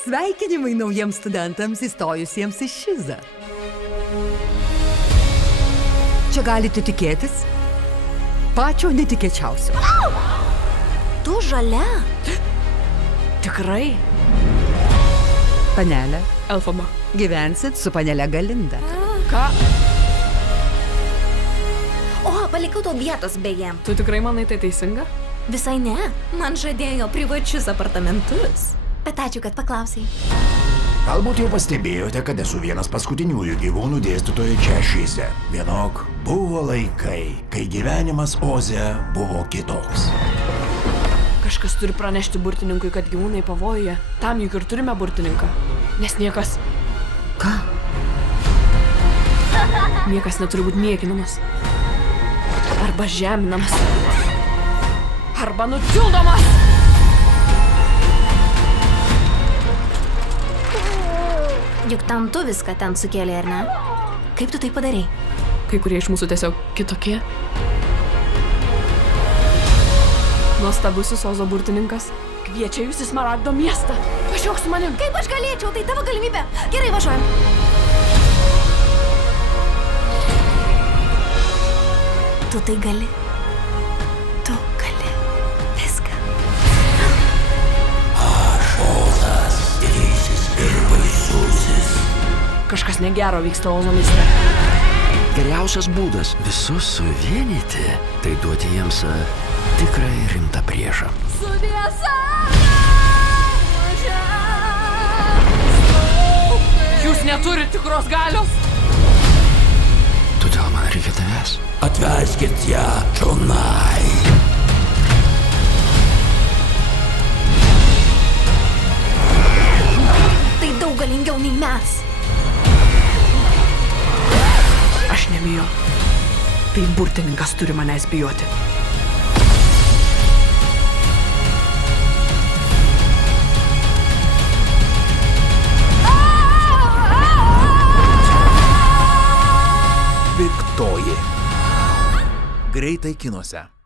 Sveikinimai naujiems studentams įstojusiems į šizą. Čia galite tikėtis pačio netikėčiausio. Tu žalia? Tikrai? Panelė, Elfama. gyvensit su panelė Galinda. Ką? O, palikau tau vietos beje. Tu tikrai manai tai teisinga? Visai ne. Man žadėjo privačius apartamentus. Bet ačiū, kad paklausai. Galbūt jau pastebėjote, kad esu vienas paskutiniųjų gyvūnų dėstytojų čia šize. Vienok, buvo laikai, kai gyvenimas Oze buvo kitoks. Kažkas turi pranešti burtininkui, kad gyvūnai pavojuje. Tam juk ir turime burtininką. Nes niekas... Ką? Niekas neturi būti niekinamas. Arba žeminamas. Arba nutildomas. Juk tam tu viską ten sukėlė, ar ne? Kaip tu tai padarei? Kai kurie iš mūsų tiesiog kitokie. Nuostabusis Ozo burtininkas kviečia jūs į Smaragdo miestą. Važiuok su manim. Kaip aš galėčiau? Tai tavo galimybė. Gerai, važiuojam. Tu tai gali. Tu gali. Viską. Aš Ozas, didysis ir baisusis. Kažkas negero vyksta Ozo mieste. Geriausias būdas visus suvienyti, tai duoti jiems tikrai rimtą priešą. Jūs neturite tikros galios. Todėl man reikia tavęs. Atveskit ją čionai. Tai daug galingiau nei mes. Aš nebijau. Tai burtininkas turi manęs bijoti. Piktoji. Greitai kinuose.